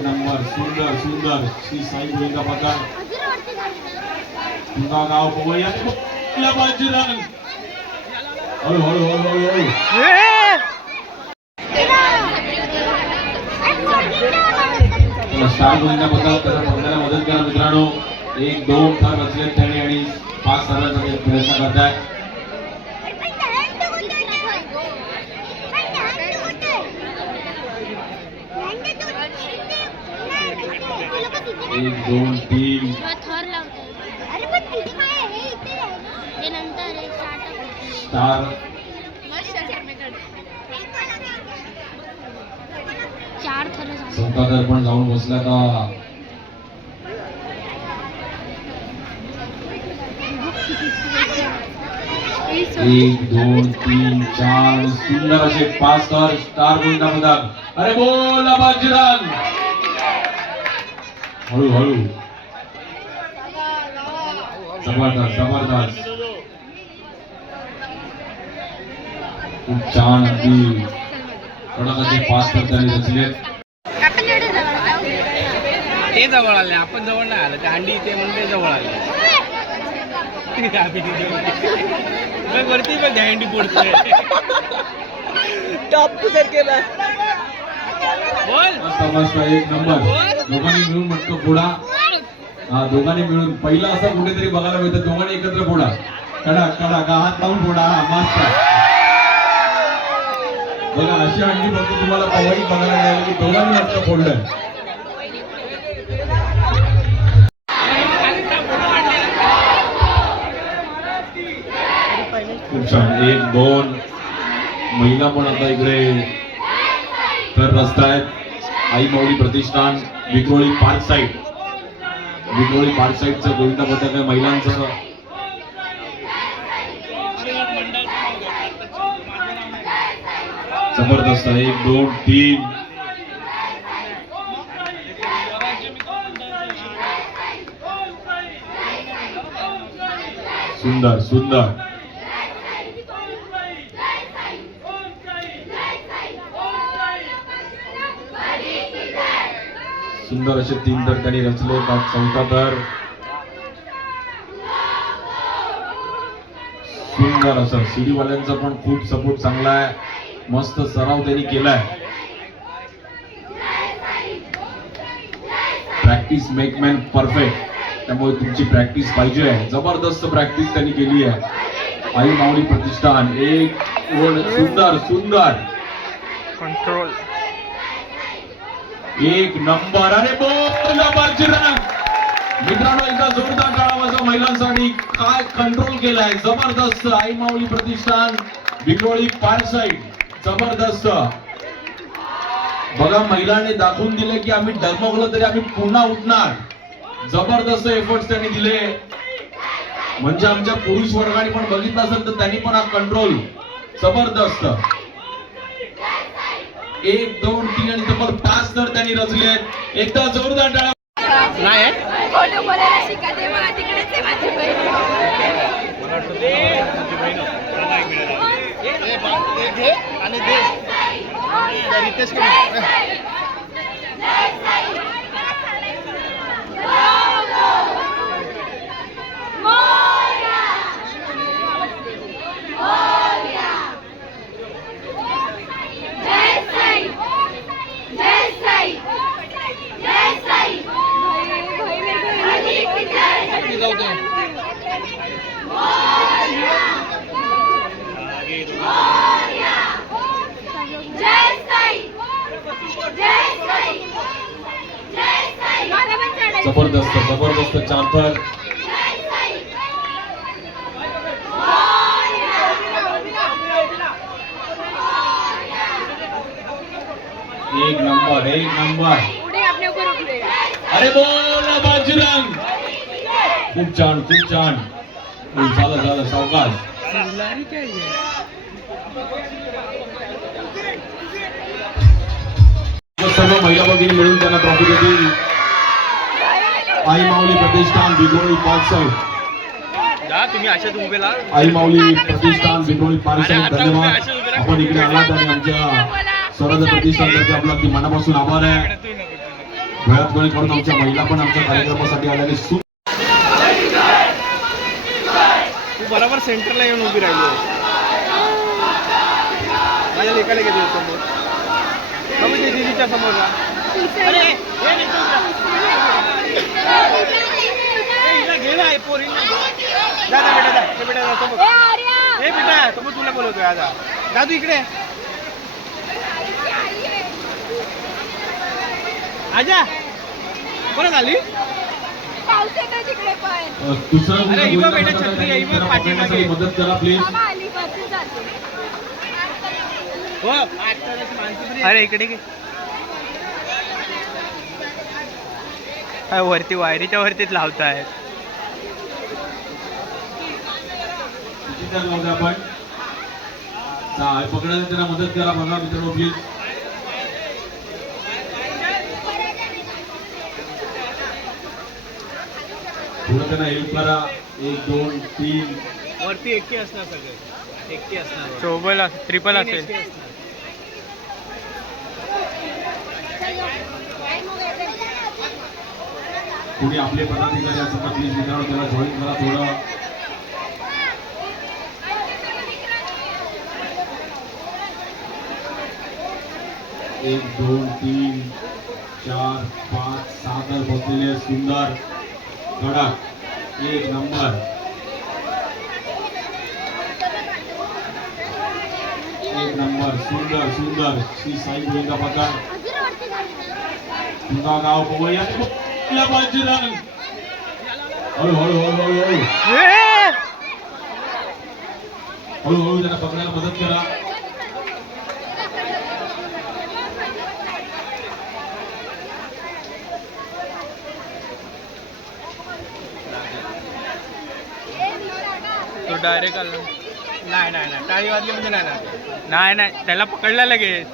एक नंबर सुंदर सुंदर श्री साई गोविंदा पथक तुंगा गाव पवया बजरंग हळू हळू हळू हळू हळू स्टार गोविंदा पथक त्याला पकडायला मदत करा मित्रांनो. 1-2 थर रचले त्याने आणि 5 थरांचा प्रयत्न करताय. एक 2 3 स्टार चौथा पण जाऊन बसला का. एक 2 3 4 सुंदर असे 5 थर स्टार गोविंदा पथक. अरे बोला बजरंग हळू हळू जबरदस्त जबरदस्त खूप छान अगदी कडक असे 5 थर त्यांनी रचलेत. ते जवळ आले आपण जवळ नाही आलं ते अंडी ते म्हणते जवळ आले वरती पण अंडी पडतोय टॉप करके बोल मस्त एक नंबर दोघांनी मिळून मटका फोडा. हा दोघांनी मिळून पहिला असा कुठेतरी बघायला मिळतं दोघांनी एकत्र फोडा. कडा कडा का हात लावून फोडा. हा मस्त बघा अशी अंडी फक्त तुम्हाला पवई बघायला मिळाली की दोघांनी मटका फोडलं. खूप छान 1 2 महिला पण आता इकडे तर रस्तायत. Aai Mauli Pratishthan Vikhroli park side Vikhroli park साईडचं गोविंदा पथक आहे महिलांचं. जबरदस्त 1 2 3 सुंदर सुंदर सुंदर असे 3 थर त्यांनी रचले. चौथा थर सुंदर असं सीडीवाल्यांचा पण खूप सपोर्ट चांगला आहे. मस्त सराव त्यांनी केलाय. प्रॅक्टिस मेक मॅन परफेक्ट त्यामुळे तुमची प्रॅक्टिस पाहिजे. जबरदस्त प्रॅक्टिस त्यांनी केली आहे. आई माऊली प्रतिष्ठान एक सुंदर सुंदर कंट्रोल एक नंबर. अरे बोला बजरंग मित्रांनो एकदा जोरदार टाळा वाजवा महिलांसाठी. काय कंट्रोल केलाय जबरदस्त. आई माऊली प्रतिष्ठान विक्रोळी पार्क साईड जबरदस्त. बघा महिलांनी दाखवून दिले की आम्ही डगमगलो तरी आम्ही पुन्हा उठणार. जबरदस्त एफर्ट्स त्यांनी दिले. म्हणजे आमच्या पुरुष वर्गाने पण बघितलं असेल तर त्यांनी पण हा कंट्रोल जबरदस्त. 1 2 3 आणि तब्बल 5 थर त्यांनी रचले. एकदा जोरदार टाळा. नाही फोटो बोलायला शिकायचे मला तिकडेच आहे माझी बहीण. आणि दे रितेश जबरदस्त जबरदस्त 4 थर. एक नंबर एक नंबर. अरे बोला बजरंग खूप छान खूप छान. झालं झालं सावकाश. सर्व महिला भगिनी मिळून त्यांना ट्रॉफी देतील. आई माऊली प्रतिष्ठान विक्रोळी पार्क साईड. तुम्ही अशाच उभेला आई माऊली प्रतिष्ठान विक्रोळी पार्क साईड धन्यवाद. आपण इकडे आलात आणि आमच्या स्वराज प्रतिष्ठानतर्फे आपला अगदी मनापासून आभार आहे. वेळात वेळ काढून आमच्या महिला पण आमच्या कार्यक्रमासाठी आल्याने तू बरोबर सेंटरला येऊन उभी राहिली आहे. माझ्या लेकाला घेतो समोर बाबू ते दीदीच्या समोर जा. अरे हे नाही तो जा. ए, हिला घे ना, हे पोरींना घे. जा जा बेटा जा. हे बेटा जा समोर. हे बेटा समोर तुला बोलवतोय आज. दादू इकडे आजा. परत आली. पाऊस येतोय तिकडे पण. दुसरा अरे, ही बघ बेटा छत्री आहे, ही बघ पाठीमागे. मदत करा प्लीज. बाबा आली बसून जाते. हो आठवड्याची माणसं तरी. अरे इकडे घे. वरती वायरीच्या वरतीच लावतायत. किती जण लावतो आपण पकडायला त्यांना मदत करा बघा मित्रांनो प्लीज. थोडं त्यांना हेल्प करा. 1 2 3 वरती एकटी असणार सगळे. एकटी असणार. चोबल ट्रिपल असेल. कोणी आपले पदाधिकारी असतात तर प्लीज मित्रांनो त्याला जॉईन करा थोडं. एक 2 3 4 5 6 तर बसलेले सुंदर कडक. 1 नंबर. 1 नंबर. सुंदर सुंदर. श्री साई गोविंदा पथक तुझा गाव पोवया बजरंग. हळू हळू हळू हळू हळू हळूहळू त्यांना पकडायला मदत करा. तो डायरेक्ट आला. नाही नाही नाही टाळी वाजली म्हणजे नाही नाही त्याला पकडला लगेच.